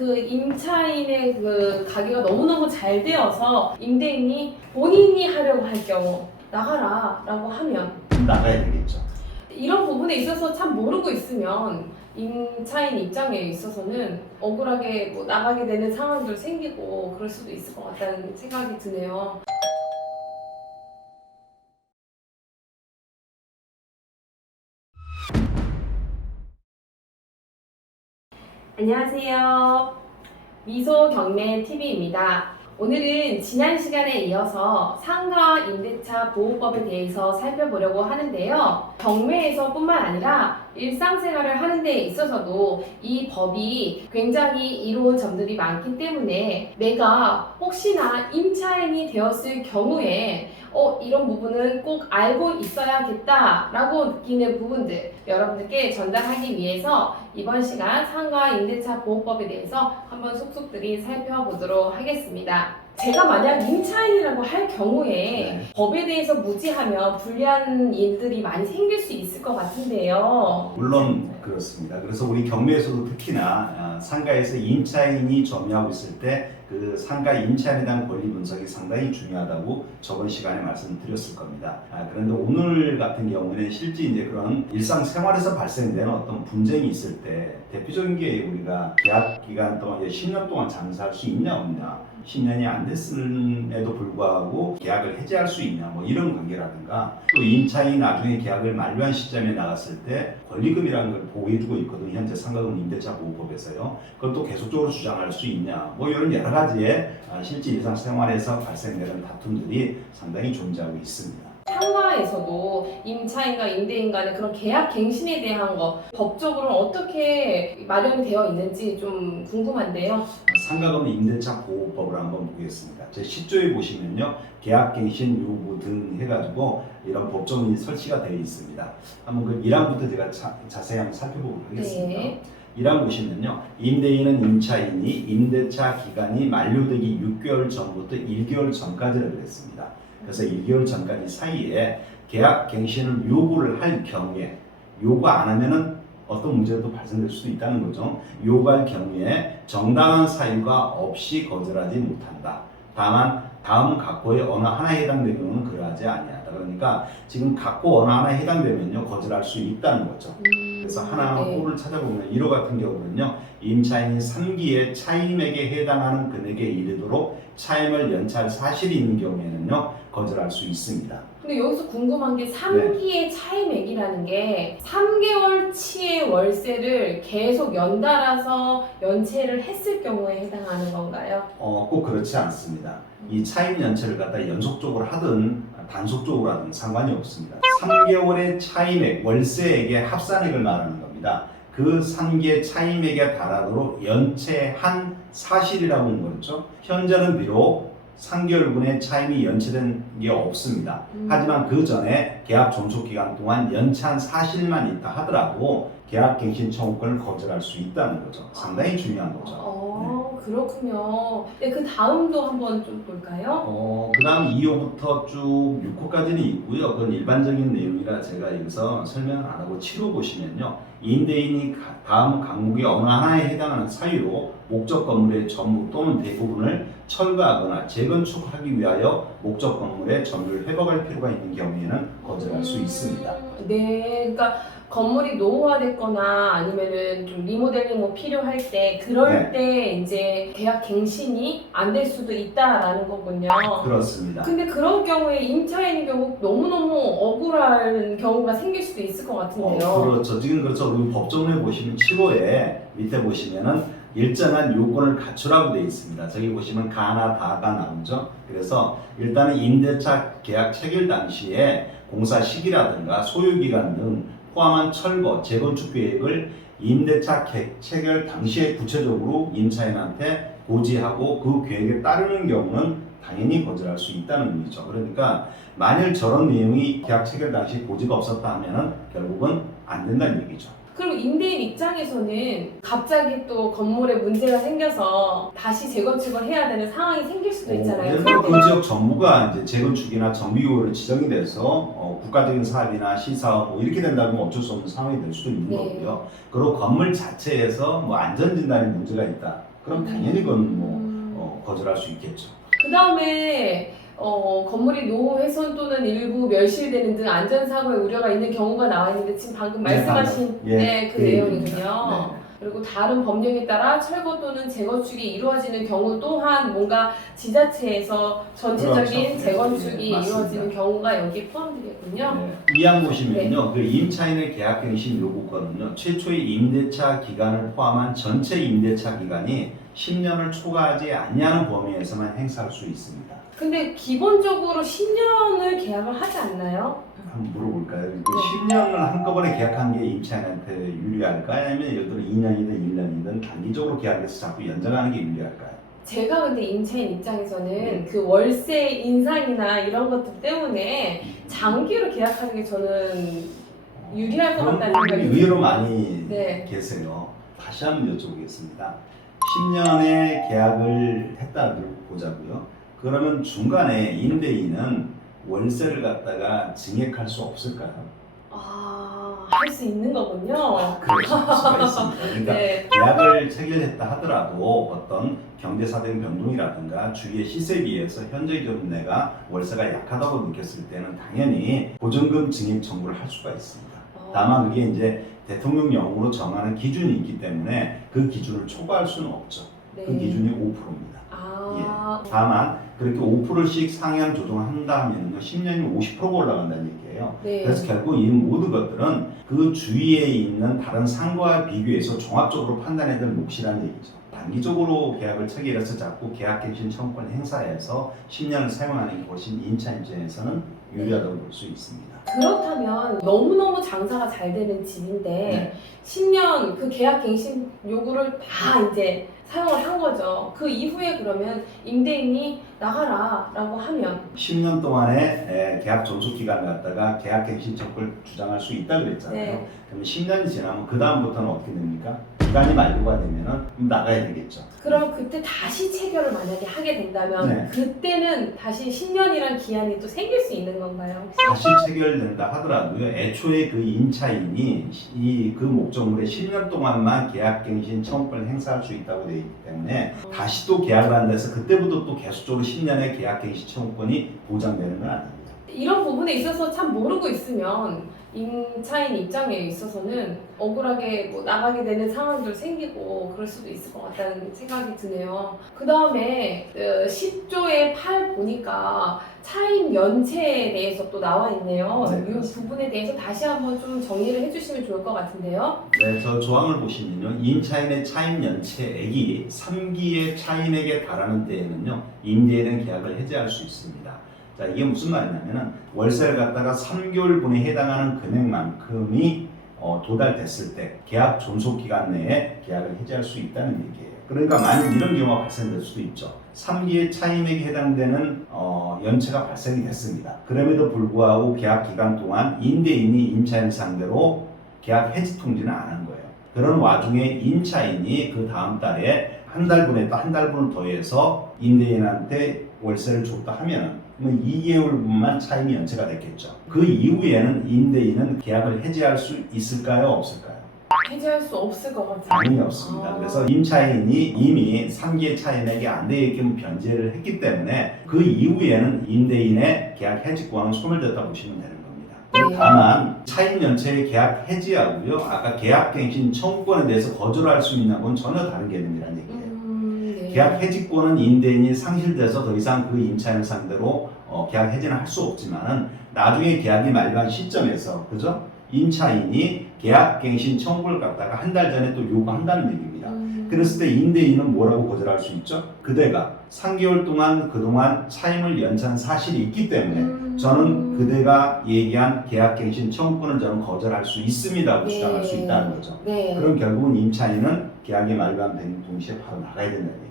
그 임차인의 그 가게가 너무너무 잘 되어서 임대인이 본인이 하려고 할 경우 나가라 라고 하면 나가야 되겠죠. 이런 부분에 있어서 참 모르고 있으면 임차인 입장에 있어서는 억울하게 뭐 나가게 되는 상황도 생기고 그럴 수도 있을 것 같다는 생각이 드네요. 안녕하세요. 미소 경매 TV입니다. 오늘은 지난 시간에 이어서 상가 임대차 보호법에 대해서 살펴보려고 하는데요. 경매에서뿐만 아니라 일상생활을 하는 데 있어서도 이 법이 굉장히 이로운 점들이 많기 때문에 내가 혹시나 임차인이 되었을 경우에 이런 부분은 꼭 알고 있어야겠다라고 느끼는 부분들 여러분들께 전달하기 위해서 이번 시간 상가 임대차 보호법에 대해서 한번 속속들이 살펴보도록 하겠습니다. 제가 만약 임차인이라고 할 경우에 법에 대해서 무지하면 불리한 일들이 많이 생길 수 있을 것 같은데요. 물론 그렇습니다. 그래서 우리 경매에서도 특히나 상가에서 임차인이 점유하고 있을 때 그 상가 임차인에 대한 권리 분석이 상당히 중요하다고 저번 시간에 말씀드렸을 겁니다. 그런데 오늘 같은 경우는 실제 이제 그런 일상생활에서 발생되는 어떤 분쟁이 있을 때 대표적인 게 우리가 계약 기간 동안 10년 동안 장사할 수 있냐 없냐, 10년이 안 됐음에도 불구하고 계약을 해지할 수 있냐 뭐 이런 관계라든가, 또 임차인이 나중에 계약을 만료한 시점에 나갔을 때 권리금이라는 걸 보호해주고 있거든요. 현재 상가금 임대차 보호법에서요. 그걸 또 계속적으로 주장할 수 있냐 뭐 이런 여러 가지의 실제 일상생활에서 발생되는 다툼들이 상당히 존재하고 있습니다. 상가에서도 임차인과 임대인 간의 그런 계약 갱신에 대한 거 법적으로 어떻게 마련이 되어 있는지 좀 궁금한데요. 상가금 임대차 보호법을 한번 보겠습니다. 제 10조에 보시면요, 계약갱신 요구 등 해가지고 이런 법조문이 설치가 되어 있습니다. 한번 그 1항부터 제가 자세히 한번 살펴보도록 하겠습니다. 네. 1항 보시면요, 임대인은 임차인이 임대차 기간이 만료되기 6개월 전부터 1개월 전까지라고 했습니다. 그래서 1개월 전까지 사이에 계약갱신을 요구를 할 경우에, 요구 안 하면은 어떤 문제도 발생될 수도 있다는 거죠. 요구할 경우에 정당한 사유가 없이 거절하지 못한다. 다만 다음 각호의 어느 하나에 해당되는 경우는 그러하지 아니하다. 그러니까 지금 각호 어느 하나에 해당되면요, 거절할 수 있다는 거죠. 그래서 하나하나 호를 찾아보면 1호 같은 경우는요, 임차인이 3기의 차임액에 해당하는 금액에 이르도록 차임을 연차할 사실이 있는 경우에는요, 거절할 수 있습니다. 근데 여기서 궁금한 게 3기의 차임액이라는 게 3개월치의 월세를 계속 연달아서 연체를 했을 경우에 해당하는 건가요? 꼭 그렇지 않습니다. 이 차임 연체를 갖다 연속적으로 하든 단속적으로 하든 상관이 없습니다. 3개월의 차임액, 월세액의 합산액을 말하는 겁니다. 그 3개의 차임액에 달하도록 연체한 사실이라고 하는 거죠. 현재는 비록 3개월분의 차임이 연체된 게 없습니다. 하지만 그 전에 계약 종속 기간 동안 연체한 사실만 있다 하더라도 계약갱신 청구권을 거절할 수 있다는 거죠. 상당히 중요한 거죠. 그렇군요. 네, 그 다음도 한번 좀 볼까요? 그 다음 2호부터 쭉 6호까지는 있고요. 그건 일반적인 내용이라 제가 여기서 설명 안 하고 7호 보시면요, 임대인이 다음 항목의 어느 하나에 해당하는 사유로 목적 건물의 전부 또는 대부분을 철거하거나 재건축하기 위하여 목적 건물의 점유를 회복할 필요가 있는 경우에는 거절할 수 있습니다. 네, 그러니까 건물이 노후화됐거나 아니면은 좀 리모델링 뭐 필요할 때 그럴 때 이제 계약 갱신이 안 될 수도 있다라는 거군요. 그렇습니다. 근데 그런 경우에 임차인의 경우 너무너무 억울한 경우가 생길 수도 있을 것 같은데요. 그렇죠. 지금 그렇죠. 우리 법조문에 보시면 7호에 밑에 보시면은 일정한 요건을 갖추라고 되어 있습니다. 저기 보시면 가나 다가 나오죠. 그래서 일단은 임대차 계약 체결 당시에 공사 시기라든가 소유기간 등 포함한 철거, 재건축 계획을 임대차 체결 당시에 구체적으로 임차인한테 고지하고 그 계획에 따르는 경우는 당연히 거절할 수 있다는 의미죠. 그러니까 만일 저런 내용이 계약 체결 당시 고지가 없었다 하면은 결국은 안 된다는 얘기죠. 그럼 임대인 입장에서는 갑자기 또 건물에 문제가 생겨서 다시 재건축을 해야 되는 상황이 생길 수도 있잖아요. 예를 들어 그 지역 정부가 이제 재건축이나 정비구역으로 지정이 돼서 국가적인 사업이나 시사업 뭐 이렇게 된다면 어쩔 수 없는 상황이 될 수도 있는 거고요. 그리고 건물 자체에서 뭐 안전진단에 문제가 있다. 그럼 당연히 그건 거절할 수 있겠죠. 그 다음에 건물이 노후 훼손 또는 일부 멸실되는 등 안전사고의 우려가 있는 경우가 나와 있는데 지금 방금 말씀하신 그 내용이군요. 네. 그리고 다른 법령에 따라 철거 또는 재건축이 이루어지는 경우 또한 뭔가 지자체에서 전체적인 그렇죠. 재건축이 맞습니다. 이루어지는 경우가 여기에 포함되겠군요. 네. 이항 보시면요, 그 임차인의 계약갱신 요구권은요, 최초의 임대차 기간을 포함한 전체 임대차 기간이 10년을 초과하지 않냐는 범위에서만 행사할 수 있습니다. 근데 기본적으로 10년을 계약을 하지 않나요? 한번 물어볼까요? 10년을 한꺼번에 계약한 게 임차인한테 유리할까? 아니면 예를 들어 2년이든 1년이든 단기적으로 계약해서 자꾸 연장하는 게 유리할까요? 제가 근데 임차인 입장에서는 네. 그 월세 인상이나 이런 것들 때문에 장기로 계약하는 게 저는 유리할 것 같다는 그런 생각이 분이 의외로 많이 네. 계세요. 다시 한번 여쭤보겠습니다. 10년의 계약을 했다고 보자고요. 그러면 중간에 임대인은 월세를 갖다가 증액할 수 없을까요? 할 수 있는 거군요. 그럴 수가 있습니다. 그러니까 네. 계약을 체결했다 하더라도 어떤 경제사정 변동이라든가 주위의 시세에 비해서 현저히좀 내가 월세가 약하다고 느꼈을 때는 당연히 보증금 증액 청구를 할 수가 있습니다. 다만 그게 이제 대통령령으로 정하는 기준이 있기 때문에 그 기준을 초과할 수는 없죠. 네. 그 기준이 5%입니다. 다만 그렇게 5%씩 상향 조정한다 하면 10년이면 50%가 올라간다는 얘기예요. 네. 그래서 결국 이 모든 것들은 그 주위에 있는 다른 상과 비교해서 종합적으로 판단해야 될 몫이라는 얘기죠. 단기적으로 계약을 체결해서 자꾸 계약갱신 청구권 행사해서 10년을 사용하는 것이 임차 입장에서는 유리하다고 볼 수 있습니다. 그렇다면 너무너무 장사가 잘 되는 집인데 네. 10년 그 계약 갱신 요구를 다 이제 사용을 한 거죠. 그 이후에 그러면 임대인이 나가라 라고 하면 10년 동안의 계약 존속 기간을 갖다가 계약갱신 청구를 주장할 수 있다고 그랬잖아요. 네. 그러면 10년이 지나면 그 다음부터는 어떻게 됩니까? 기간이 만료가 되면은 나가야 되겠죠. 그럼 그때 다시 체결을 만약에 하게 된다면 네. 그때는 다시 10년이란 기한이 또 생길 수 있는 건가요? 다시 체결된다 하더라도요. 애초에 그 임차인이 그 목적물에 10년 동안만 계약갱신 청구권을 행사할 수 있다고 되어 있기 때문에 다시 또 계약을 한다 해서 그때부터 또 계속적으로 10년의 계약갱신 청구권이 보장되는 건 아닙니다. 이런 부분에 있어서 참 모르고 있으면 임차인 입장에 있어서는 억울하게 나가게 되는 상황도 생기고 그럴 수도 있을 것 같다는 생각이 드네요. 그 다음에 10조의 8 보니까 차임 연체에 대해서 또 나와 있네요. 네, 이 그렇습니다. 부분에 대해서 다시 한번 좀 정리를 해주시면 좋을 것 같은데요. 네, 저 조항을 보시면요. 임차인의 차임 연체액이 3기의 차임액에 달하는 때에는요. 임대인은 계약을 해지할 수 있습니다. 자, 이게 무슨 말이냐면은 월세를 갖다가 3개월분에 해당하는 금액만큼이 도달됐을 때 계약 존속 기간 내에 계약을 해지할 수 있다는 얘기예요. 그러니까 만약 이런 경우가 발생될 수도 있죠. 3기의 차임액에 해당되는 연체가 발생이 됐습니다. 그럼에도 불구하고 계약 기간 동안 임대인이 임차인 상대로 계약 해지 통지는 안 한 거예요. 그런 와중에 임차인이 그 다음 달에 한 달분을 더해서 임대인한테 월세를 줬다 하면은 2개월분만 차임이 연체가 됐겠죠. 그 이후에는 임대인은 계약을 해지할 수 있을까요? 없을까요? 해지할 수 없을 것 같아요. 당연히 없습니다. 그래서 임차인이 이미 3기의 차임액이 안 되게끔 변제를 했기 때문에 그 이후에는 임대인의 계약 해지권은 소멸됐다고 보시면 되는 겁니다. 네. 다만 차임 연체의 계약 해지하고요. 아까 계약갱신 청구권에 대해서 거절할 수 있는 건 전혀 다른 개념이라는 얘기예요. 네. 계약 해지권은 임대인이 상실돼서 더 이상 그 임차인을 상대로 계약 해지는 할 수 없지만은 나중에 계약이 만료한 시점에서 그죠? 임차인이 계약갱신 청구를 갖다가 한 달 전에 또 요구한다는 얘기입니다. 그랬을 때 임대인은 뭐라고 거절할 수 있죠? 그대가 3개월 동안 그동안 차임을 연체한 사실이 있기 때문에 저는 그대가 얘기한 계약갱신 청구권을 저는 거절할 수 있습니다고 주장할 수 있다는 거죠. 네. 그럼 결국은 임차인은 계약이 만료된 동시에 바로 나가야 된다는 얘기예요.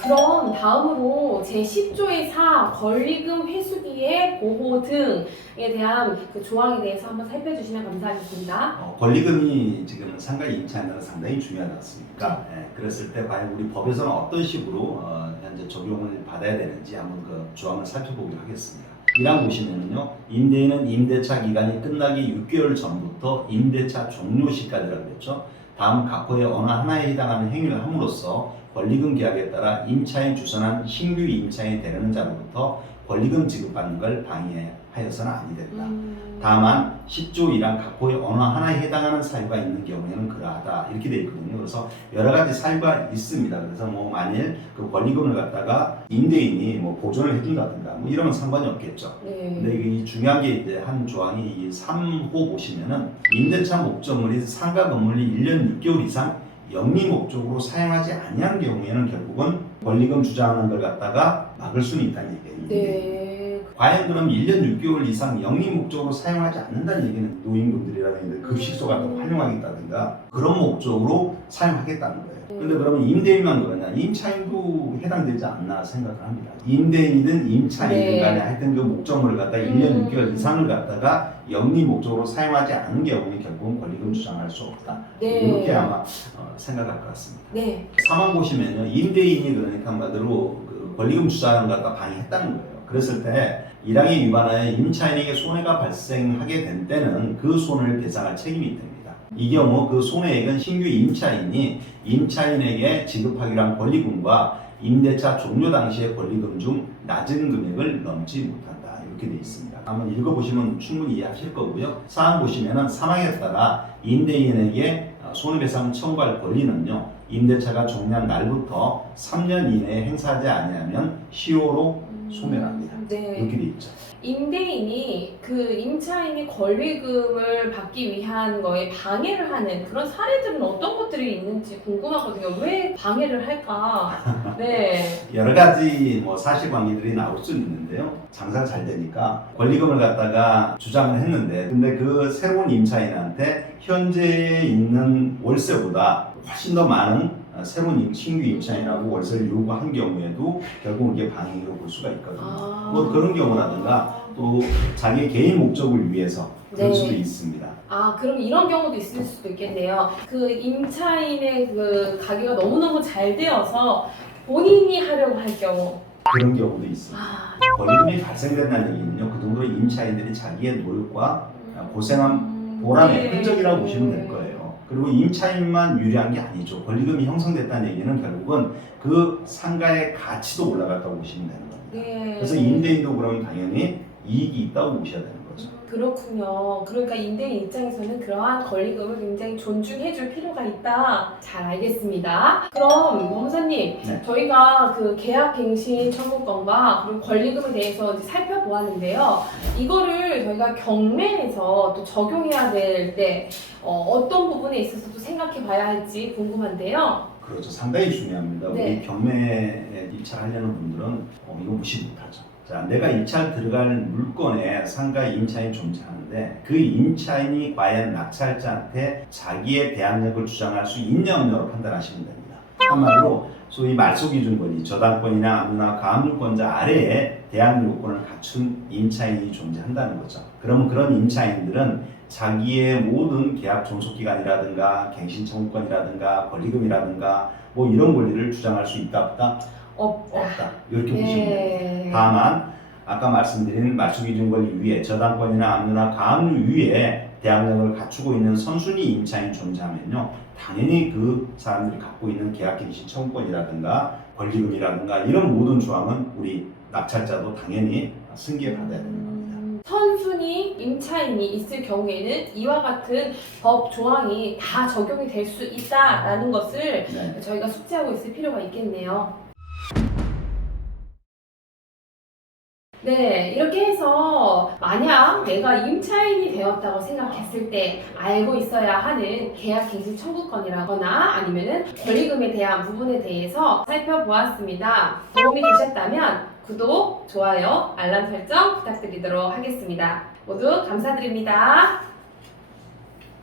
그럼 다음으로 제10조의 4 권리금 회수기의 보호 등에 대한 그 조항에 대해서 한번 살펴주시면 감사하겠습니다. 권리금이 지금 상가 임차인들은 상당히 중요하지 않습니까? 그랬을 때 과연 우리 법에서는 어떤 식으로 현재 적용을 받아야 되는지 한번 그 조항을 살펴보기로 하겠습니다. 1항 보시면은요, 임대인은 임대차 기간이 끝나기 6개월 전부터 임대차 종료 시까지라고 했죠. 다음 각호의 어느 하나에 해당하는 행위를 함으로써 권리금 계약에 따라 임차인 주선한 신규 임차인이 되는 자로부터 권리금 지급받는 걸 방해하여서는 아니 된다. 다만 10조 1항 각호의 어느 하나에 해당하는 사유가 있는 경우에는 그러하다 이렇게 되어 있거든요. 그래서 여러 가지 사유가 있습니다. 그래서 뭐 만일 그 권리금을 갖다가 임대인이 뭐 보존을 해준다든가 뭐 이러면 상관이 없겠죠. 네. 근데 이 중요한 게 이제 한 조항이 이 3호 보시면은 임대차 목적물이 상가 건물이 1년 6개월 이상 영리 목적으로 사용하지 아니한 경우에는 결국은 권리금 주장하는 걸 갖다가 막을 수는 있다는 얘기예요. 네. 과연 그럼 1년 6개월 이상 영리 목적으로 사용하지 않는다는 얘기는 노인분들이라든가 급식소 같은 거 활용하겠다든가 그런 목적으로 사용하겠다는 거예요. 근데 그러면 임대인만 그러냐? 임차인도 해당되지 않나 생각을 합니다. 임대인이든 임차인이든 간에 하여튼 그 목적물을 갖다가 1년 6개월 이상을 갖다가 영리 목적으로 사용하지 않은 경우에 결국은 권리금 주장할 수 없다. 네. 이렇게 아마 생각할 것 같습니다. 네. 3항 보시면요. 임대인이 그러니까 한마디로 그 권리금 주장을 갖다 방해했다는 거예요. 그랬을 때 1항에 위반하여 임차인에게 손해가 발생하게 된 때는 그 손해를 배상할 책임이 됩니다. 이 경우 그 손해액은 신규 임차인이 임차인에게 지급하기로 한 권리금과 임대차 종료 당시의 권리금 중 낮은 금액을 넘지 못한다. 이렇게 되어 있습니다. 한번 읽어보시면 충분히 이해하실 거고요. 사항 보시면은 사망에 따라 임대인에게 손해배상 청구할 권리는요. 임대차가 종료한 날부터 3년 이내에 행사하지 아니하면 시효로 소멸합니다. 네. 이렇게 돼 있죠. 임대인이 그 임차인이 권리금을 받기 위한 거에 방해를 하는 그런 사례들은 어떤 것들이 있는지 궁금하거든요. 왜 방해를 할까? 네. 여러 가지 뭐 사실관계들이 나올 수 있는데요. 장사가 잘 되니까 권리금을 갖다가 주장을 했는데 근데 그 새로운 임차인한테 현재 있는 월세보다 훨씬 더 많은 새로운 신규 임차인하고 월세를 요구한 경우에도 결국 이게 방해로 볼 수가 있거든요. 뭐 그런 경우라든가 또 자기 개인 목적을 위해서 그럴 네. 수도 있습니다. 아, 그럼 이런 경우도 있을 수도 있겠네요. 그 임차인의 그 가게가 너무너무 잘 되어서 본인이 하려고 할 경우. 그런 경우도 있습니다. 아, 권리금이 발생된다는 얘기는요. 그 정도로 임차인들이 자기의 노력과 고생한 보람의 네. 흔적이라고 보시면 될 거예요. 그리고 임차인만 유리한 게 아니죠. 권리금이 형성됐다는 얘기는 결국은 그 상가의 가치도 올라갔다고 보시면 되는 겁니다. 네. 그래서 임대인도 그러면 당연히 이익이 있다고 보셔야 되는 거죠. 그렇군요. 그러니까 임대인 입장에서는 그러한 권리금을 굉장히 존중해줄 필요가 있다. 잘 알겠습니다. 그럼 법무사님, 네. 저희가 그 계약갱신 청구권과 그리고 권리금에 대해서 이제 살펴보았는데요. 이거를 저희가 경매에서 또 적용해야 될 때 어떤 부분에 있어서도 생각해봐야 할지 궁금한데요. 그렇죠. 상당히 중요합니다. 네. 우리 경매에 입찰하려는 분들은 이거 무시 못하죠. 자, 내가 입찰 들어갈 물건에 상가 임차인이 존재하는데 그 임차인이 과연 낙찰자한테 자기의 대항력을 주장할 수 있냐 없냐로 판단하시면 됩니다. 한마디로 소위 말소기준 권리, 저당권이나 압류나 가압류권자 아래에 대항 요건을 갖춘 임차인이 존재한다는 거죠. 그러면 그런 임차인들은 자기의 모든 계약 존속기간이라든가 갱신 청구권이라든가 권리금이라든가 뭐 이런 권리를 주장할 수 있다 없다? 없다. 이렇게 보시면 됩니다. 다만 아까 말씀드린 말소기준 권리 위에 저당권이나 압류나 가압류 위에 대항력을 갖추고 있는 선순위 임차인이 존재하면요. 당연히 그 사람들이 갖고 있는 계약갱신 청구권이라든가 권리금이라든가 이런 모든 조항은 우리 낙찰자도 당연히 승계받아야 되는 겁니다. 선순위 임차인이 있을 경우에는 이와 같은 법 조항이 다 적용이 될 수 있다라는 것을 네. 저희가 숙지하고 있을 필요가 있겠네요. 네, 이렇게 해서 만약 내가 임차인이 되었다고 생각했을 때 알고 있어야 하는 계약갱신 청구권이라거나 아니면은 권리금에 대한 부분에 대해서 살펴보았습니다. 도움이 되셨다면 구독, 좋아요, 알람 설정 부탁드리도록 하겠습니다. 모두 감사드립니다.